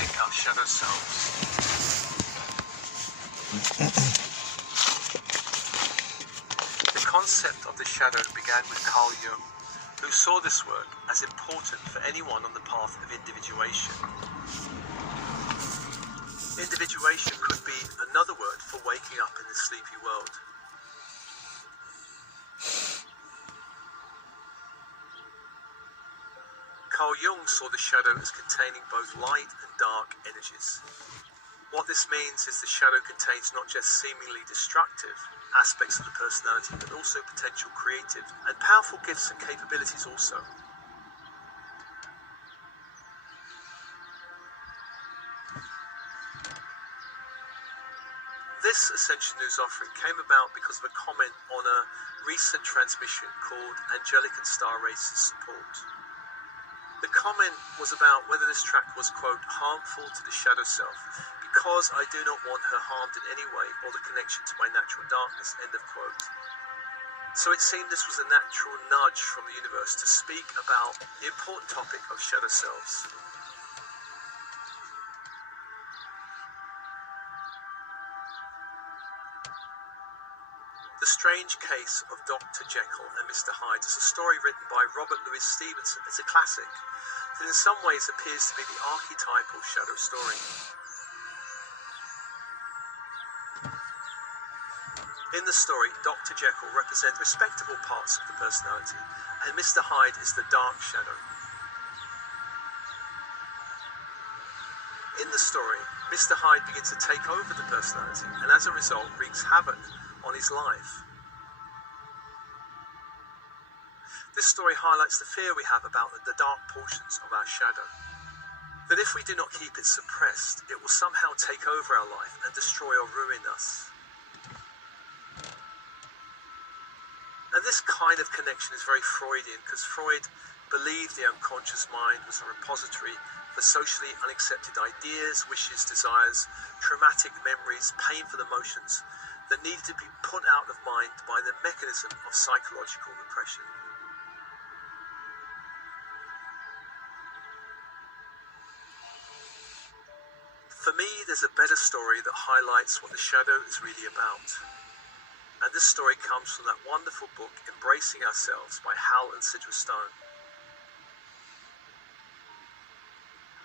embracing our shadow selves. The concept of the shadow began with Carl Jung, who saw this work as important for anyone on the path of individuation. Individuation could be another word for waking up in this sleepy world. Carl Jung saw the shadow as containing both light and dark energies. What this means is the shadow contains not just seemingly destructive aspects of the personality, but also potential creative and powerful gifts and capabilities also. This Ascension News offering came about because of a comment on a recent transmission called Angelic and Star Races Support. The comment was about whether this track was, quote, harmful to the shadow self, because I do not want her harmed in any way or the connection to my natural darkness, end of quote. So it seemed this was a natural nudge from the universe to speak about the important topic of shadow selves. The Strange Case of Dr. Jekyll and Mr. Hyde is a story written by Robert Louis Stevenson as a classic that in some ways appears to be the archetypal shadow story. In the story, Dr. Jekyll represents respectable parts of the personality, and Mr. Hyde is the dark shadow. In the story, Mr. Hyde begins to take over the personality, and as a result wreaks havoc on his life. This story highlights the fear we have about the dark portions of our shadow. That if we do not keep it suppressed, it will somehow take over our life and destroy or ruin us. And this kind of connection is very Freudian, because Freud believed the unconscious mind was a repository for socially unaccepted ideas, wishes, desires, traumatic memories, painful emotions that needed to be put out of mind by the mechanism of psychological repression. For me, there's a better story that highlights what the shadow is really about. And this story comes from that wonderful book, Embracing Ourselves, by Hal and Sidra Stone.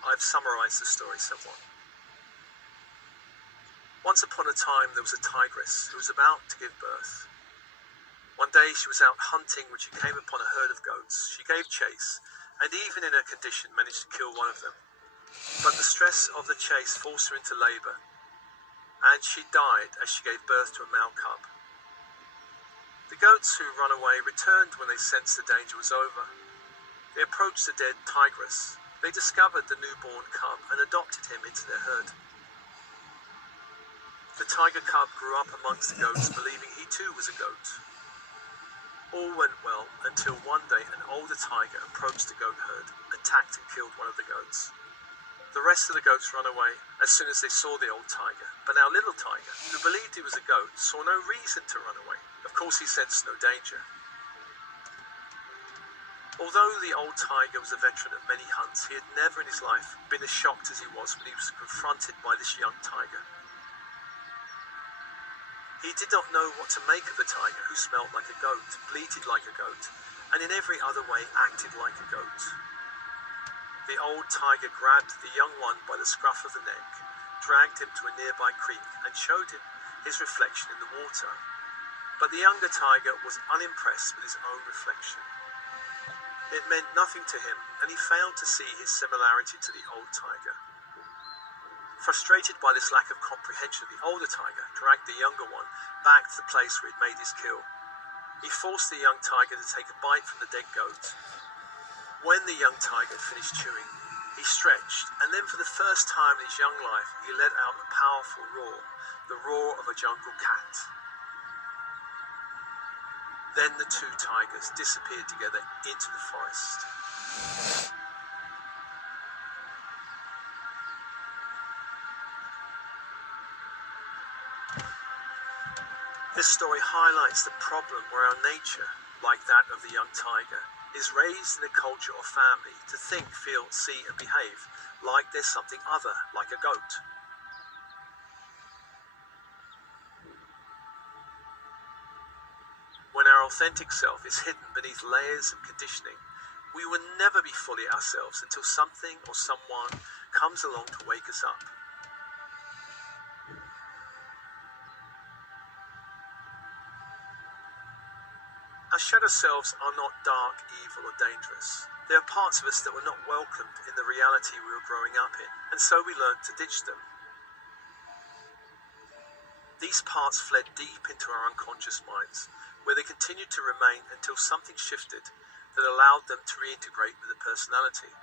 I've summarized the story somewhat. Once upon a time, there was a tigress who was about to give birth. One day she was out hunting when she came upon a herd of goats. She gave chase, and even in her condition managed to kill one of them. But the stress of the chase forced her into labor, and she died as she gave birth to a male cub. The goats who ran away returned when they sensed the danger was over. They approached the dead tigress. They discovered the newborn cub and adopted him into their herd. The tiger cub grew up amongst the goats, believing he too was a goat. All went well until one day an older tiger approached the goat herd, attacked and killed one of the goats. The rest of the goats ran away as soon as they saw the old tiger, but our little tiger, who believed he was a goat, saw no reason to run away. Of course he sensed no danger. Although the old tiger was a veteran of many hunts, he had never in his life been as shocked as he was when he was confronted by this young tiger. He did not know what to make of the tiger, who smelled like a goat, bleated like a goat, and in every other way acted like a goat. The old tiger grabbed the young one by the scruff of the neck, dragged him to a nearby creek, and showed him his reflection in the water. But the younger tiger was unimpressed with his own reflection. It meant nothing to him, and he failed to see his similarity to the old tiger. Frustrated by this lack of comprehension, the older tiger dragged the younger one back to the place where he'd made his kill. He forced the young tiger to take a bite from the dead goat. When the young tiger had finished chewing, he stretched, and then for the first time in his young life, he let out a powerful roar, the roar of a jungle cat. Then the two tigers disappeared together into the forest. This story highlights the problem where our nature, like that of the young tiger, is raised in a culture or family to think, feel, see and behave like there's something other, like a goat. When our authentic self is hidden beneath layers of conditioning, we will never be fully ourselves until something or someone comes along to wake us up. Our shadow selves are not dark, evil or dangerous. They are parts of us that were not welcomed in the reality we were growing up in, and so we learned to ditch them. These parts fled deep into our unconscious minds, where they continued to remain until something shifted that allowed them to reintegrate with the personality.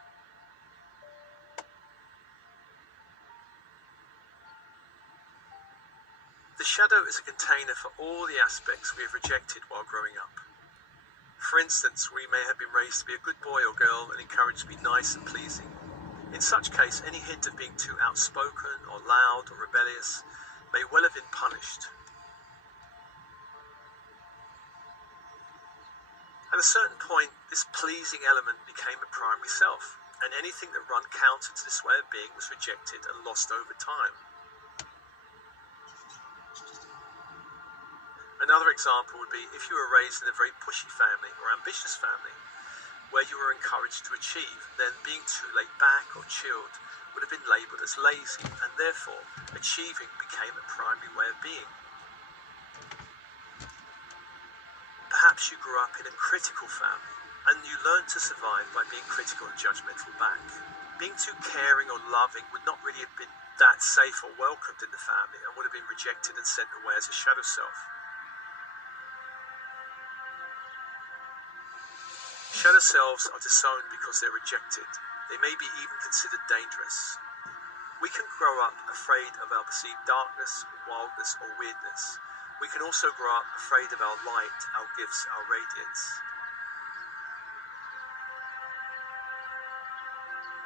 The shadow is a container for all the aspects we have rejected while growing up. For instance, we may have been raised to be a good boy or girl and encouraged to be nice and pleasing. In such case, any hint of being too outspoken or loud or rebellious may well have been punished. At a certain point, this pleasing element became a primary self, and anything that ran counter to this way of being was rejected and lost over time. Another example would be if you were raised in a very pushy family or ambitious family, where you were encouraged to achieve, then being too laid back or chilled would have been labelled as lazy, and therefore achieving became a primary way of being. Perhaps you grew up in a critical family, and you learned to survive by being critical and judgmental back. Being too caring or loving would not really have been that safe or welcomed in the family, and would have been rejected and sent away as a shadow self. Shadow selves are disowned because they're rejected. They may be even considered dangerous. We can grow up afraid of our perceived darkness, wildness, or weirdness. We can also grow up afraid of our light, our gifts, our radiance.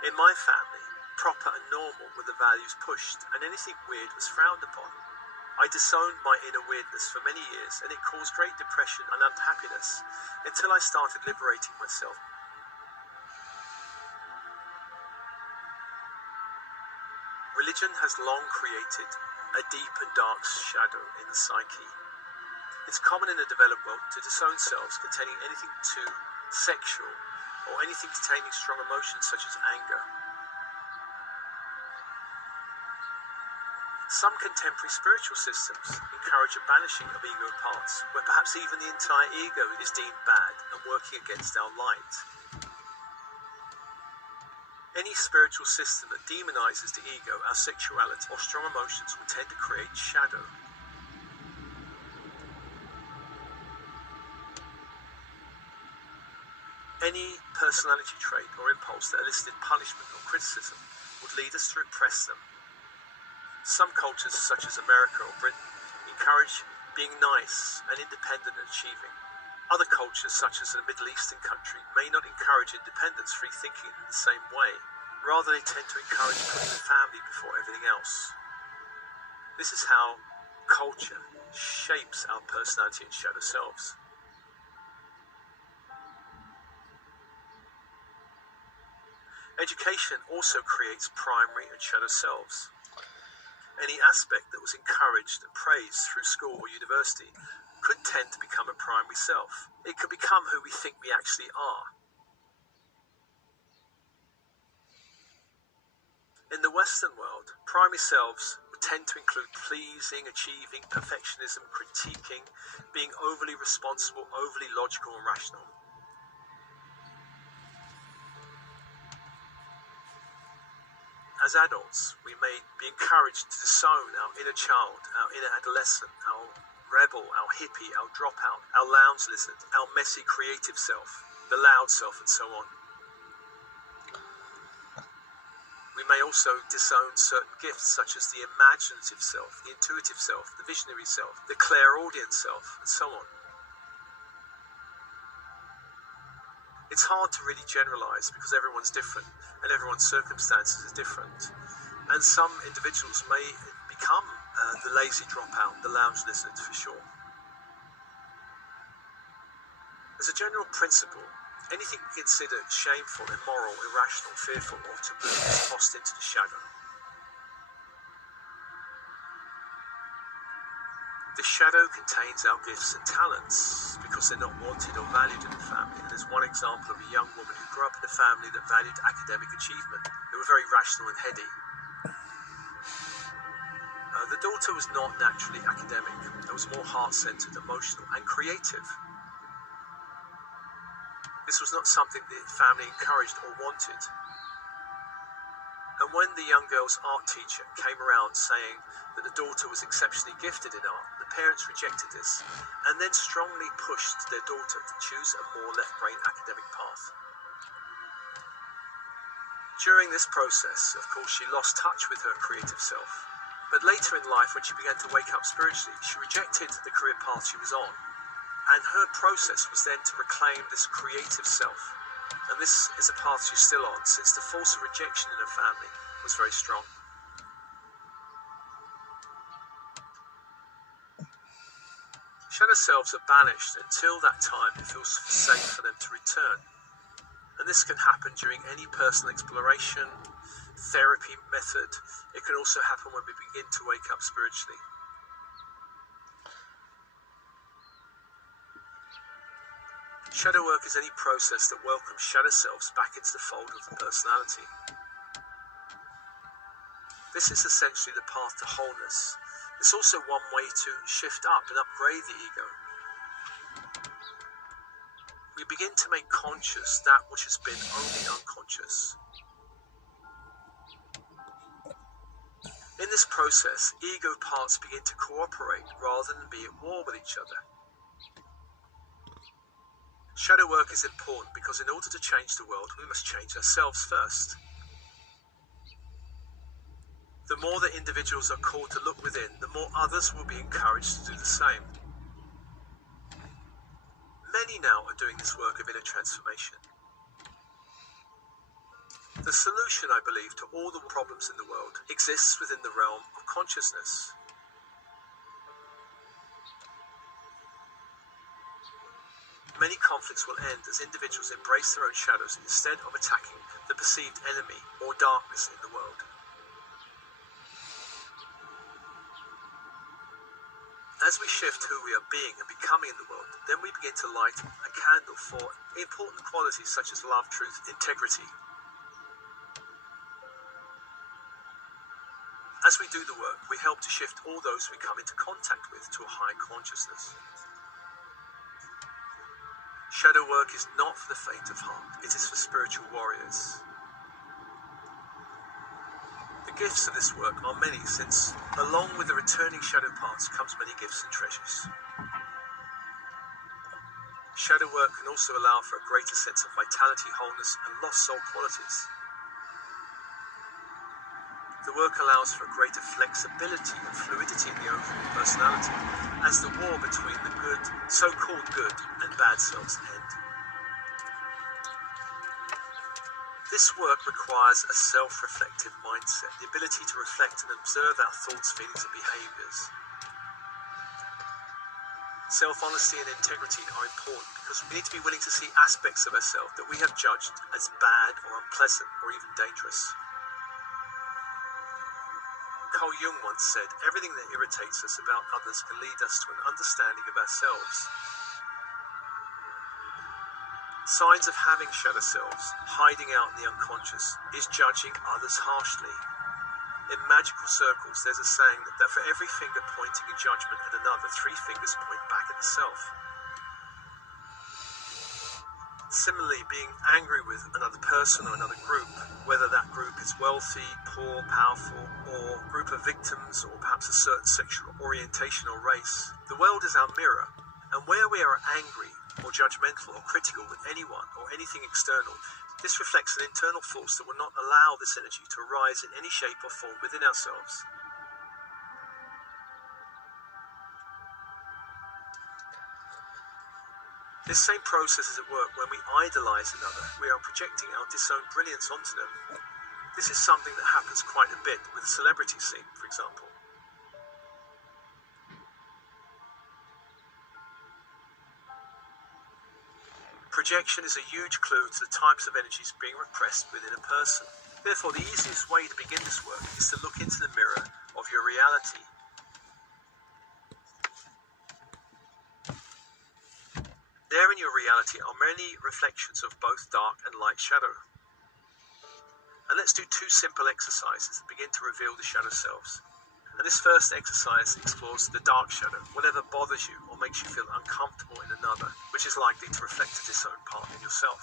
In my family, proper and normal were the values pushed, and anything weird was frowned upon. I disowned my inner weirdness for many years, and it caused great depression and unhappiness until I started liberating myself. Religion has long created a deep and dark shadow in the psyche. It's common in the developed world to disown selves containing anything too sexual or anything containing strong emotions such as anger. Some contemporary spiritual systems encourage a banishing of ego parts, where perhaps even the entire ego is deemed bad and working against our light. Any spiritual system that demonizes the ego, our sexuality, or strong emotions will tend to create shadow. Any personality trait or impulse that elicited punishment or criticism would lead us to repress them. Some cultures, such as America or Britain, encourage being nice and independent and achieving. Other cultures, such as a Middle Eastern country, may not encourage independence, free thinking in the same way. Rather, they tend to encourage putting the family before everything else. This is how culture shapes our personality and shadow selves. Education also creates primary and shadow selves. Any aspect that was encouraged and praised through school or university could tend to become a primary self. It could become who we think we actually are. In the Western world, primary selves would tend to include pleasing, achieving, perfectionism, critiquing, being overly responsible, overly logical and rational. As adults, we may be encouraged to disown our inner child, our inner adolescent, our rebel, our hippie, our dropout, our lounge lizard, our messy creative self, the loud self, and so on. We may also disown certain gifts such as the imaginative self, the intuitive self, the visionary self, the clairaudient self, and so on. It's hard to really generalize because everyone's different and everyone's circumstances are different. And some individuals may become the lazy dropout, the lounge lizard for sure. As a general principle, Anything considered shameful, immoral, irrational, fearful, or taboo is tossed into the shadow. The shadow contains our gifts and talents because they're not wanted or valued in the family. And there's one example of a young woman who grew up in a family that valued academic achievement. They were very rational and heady. The daughter was not naturally academic. It was more heart-centered, emotional, and creative. This was not something the family encouraged or wanted. And when the young girl's art teacher came around saying that the daughter was exceptionally gifted in art, the parents rejected this and then strongly pushed their daughter to choose a more left-brain academic path. During this process, of course, she lost touch with her creative self. But later in life, when she began to wake up spiritually, she rejected the career path she was on. And her process was then to reclaim this creative self. And this is a path she's still on, since the force of rejection in her family was very strong. Shadow selves are banished until that time it feels safe for them to return. And this can happen during any personal exploration, therapy method. It can also happen when we begin to wake up spiritually. Shadow work is any process that welcomes shadow selves back into the fold of the personality. This is essentially the path to wholeness. It's also one way to shift up and upgrade the ego. We begin to make conscious that which has been only unconscious. In this process, ego parts begin to cooperate rather than be at war with each other. Shadow work is important because in order to change the world, we must change ourselves first. The more that individuals are called to look within, the more others will be encouraged to do the same. Many now are doing this work of inner transformation. The solution, I believe, to all the problems in the world exists within the realm of consciousness. Many conflicts will end as individuals embrace their own shadows instead of attacking the perceived enemy or darkness in the world. As we shift who we are being and becoming in the world, then we begin to light a candle for important qualities such as love, truth, integrity. As we do the work, we help to shift all those we come into contact with to a high consciousness. Shadow work is not for the faint of heart, it is for spiritual warriors. The gifts of this work are many, since along with the returning shadow parts comes many gifts and treasures. Shadow work can also allow for a greater sense of vitality, wholeness, and lost soul qualities. The work allows for a greater flexibility and fluidity in the overall personality, as the war between the good, so-called good, and bad selves end. This work requires a self-reflective mindset, the ability to reflect and observe our thoughts, feelings, and behaviors. Self-honesty and integrity are important because we need to be willing to see aspects of ourselves that we have judged as bad or unpleasant or even dangerous. Carl Jung once said, everything that irritates us about others can lead us to an understanding of ourselves. Signs of having shadow selves, hiding out in the unconscious, is judging others harshly. In magical circles, there's a saying that for every finger pointing in judgment at another, 3 fingers point back at the self. Similarly, being angry with another person or another group, whether that group is wealthy, poor, powerful, or a group of victims, or perhaps a certain sexual orientation or race, the world is our mirror, and where we are angry or judgmental or critical with anyone or anything external, this reflects an internal force that will not allow this energy to arise in any shape or form within ourselves. This same process is at work when we idolize another. We are projecting our disowned brilliance onto them. This is something that happens quite a bit with the celebrity scene, for example. Projection is a huge clue to the types of energies being repressed within a person. Therefore, the easiest way to begin this work is to look into the mirror of your reality. There in your reality are many reflections of both dark and light shadow. And let's do two simple exercises that begin to reveal the shadow selves. And this first exercise explores the dark shadow, whatever bothers you or makes you feel uncomfortable in another, which is likely to reflect a disowned part in yourself.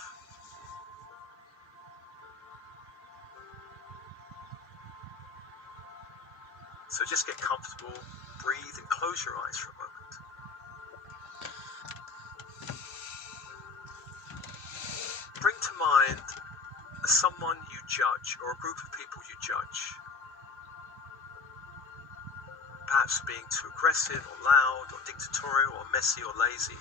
So just get comfortable, breathe, and close your eyes for a moment. Bring to mind someone you judge or a group of people you judge. Perhaps being too aggressive or loud or dictatorial or messy or lazy.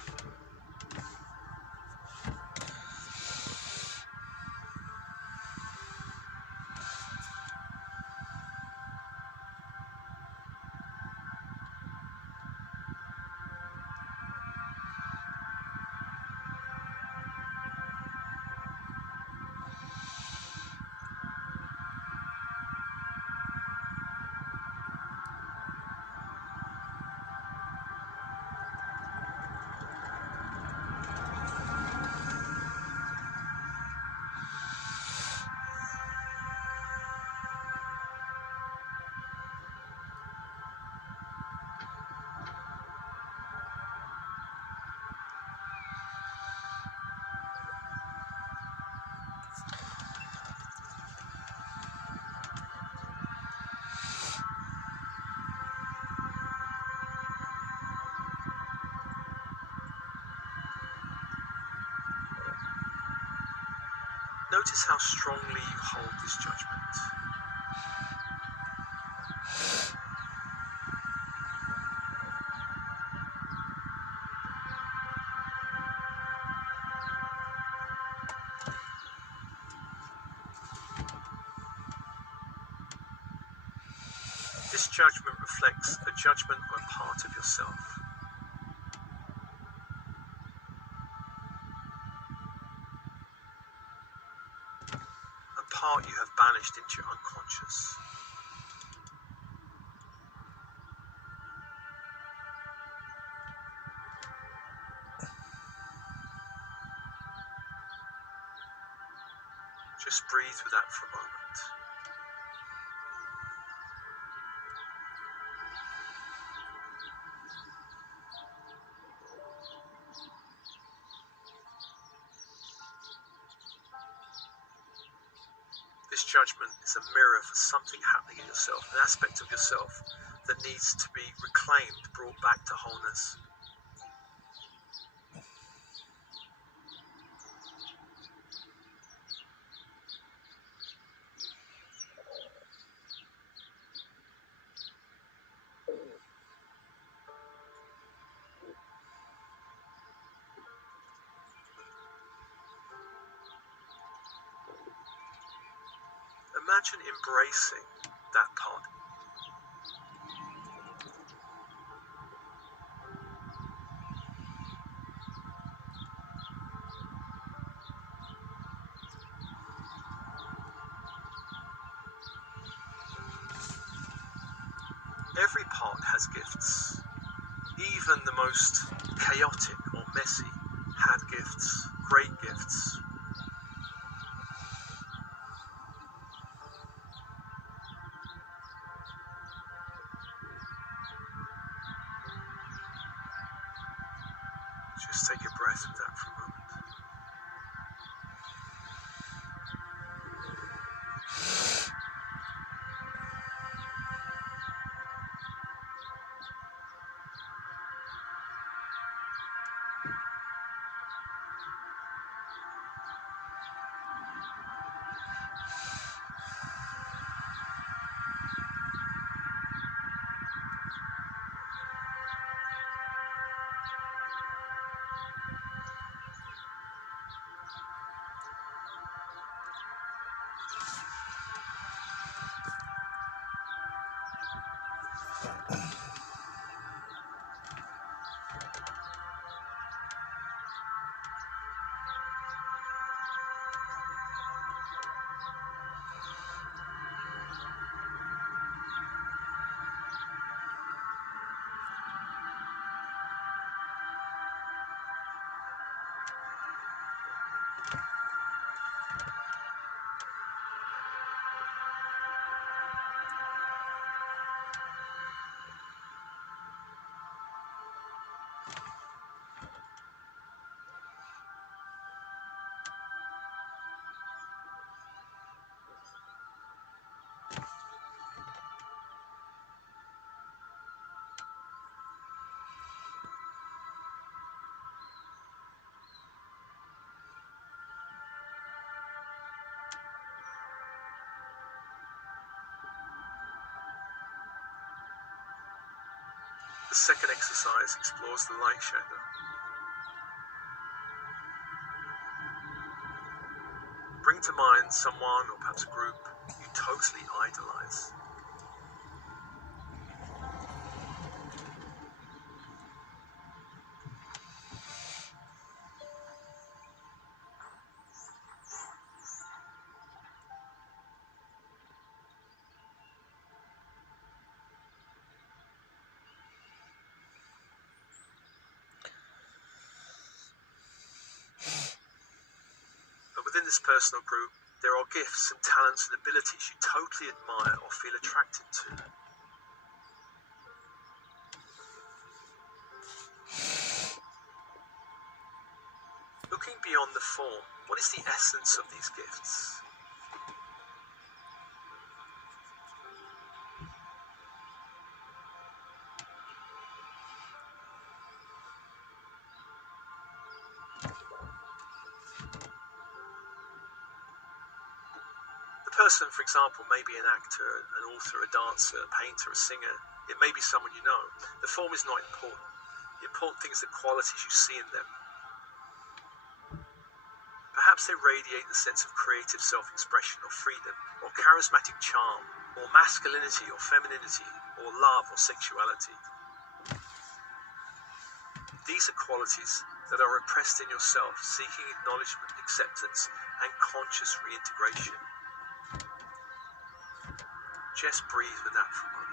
Notice how strongly you hold this judgment. This judgment reflects a judgment on a part of yourself. Part you have banished into your unconscious. Just breathe with that for a moment. This judgment is a mirror for something happening in yourself, an aspect of yourself that needs to be reclaimed, brought back to wholeness. Imagine embracing that part. Every part has gifts. Even the most chaotic or messy had gifts, great gifts. Just take a breath with that for a moment. The second exercise explores the light shadow. Bring to mind someone or perhaps a group you totally idolize. But within this personal group, there are gifts and talents and abilities you totally admire or feel attracted to. Looking beyond the form, what is the essence of these gifts? The person, for example, may be an actor, an author, a dancer, a painter, a singer. It may be someone you know. The form is not important. The important thing is the qualities you see in them. Perhaps they radiate the sense of creative self-expression or freedom, or charismatic charm, or masculinity or femininity, or love or sexuality. These are qualities that are repressed in yourself, seeking acknowledgement, acceptance, and conscious reintegration. Just breathe with that for a moment.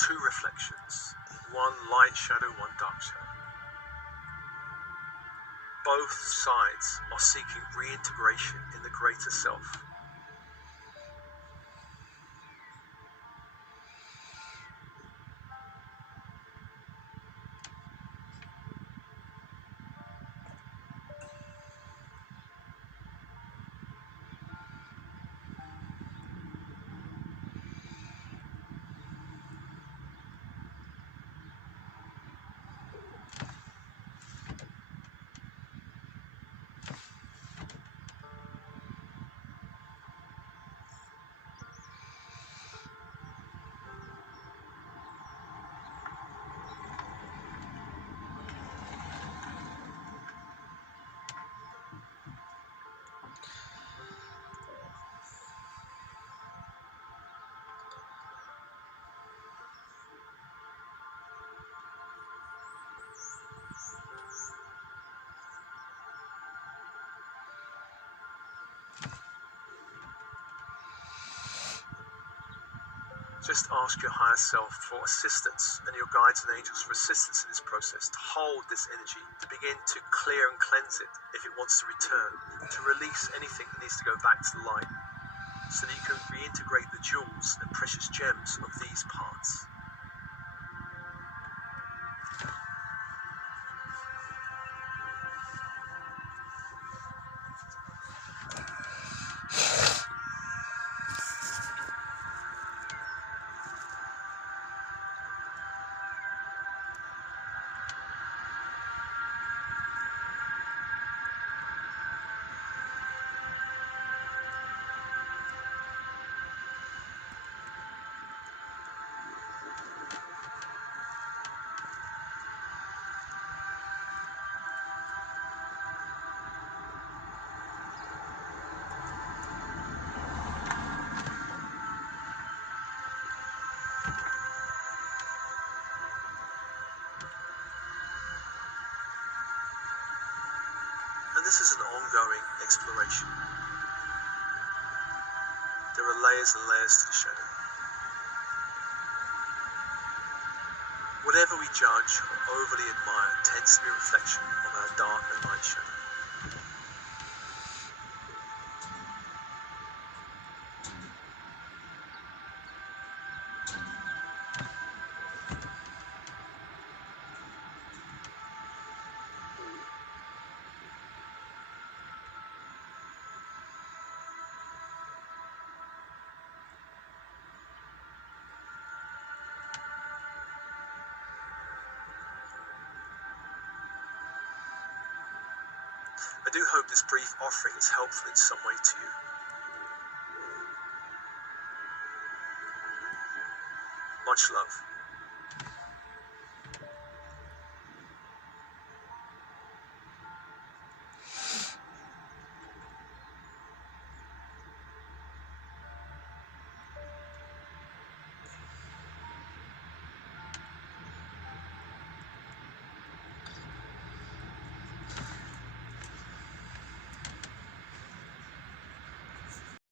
Two reflections, one light shadow, one dark shadow. Both sides are seeking reintegration in the greater self. Just ask your higher self for assistance and your guides and angels for assistance in this process, to hold this energy, to begin to clear and cleanse it if it wants to return, to release anything that needs to go back to the light, so that you can reintegrate the jewels and precious gems of these parts. And this is an ongoing exploration. There are layers and layers to the shadow. Whatever we judge or overly admire tends to be a reflection of our dark and light shadow. I do hope this brief offering is helpful in some way to you. Much love.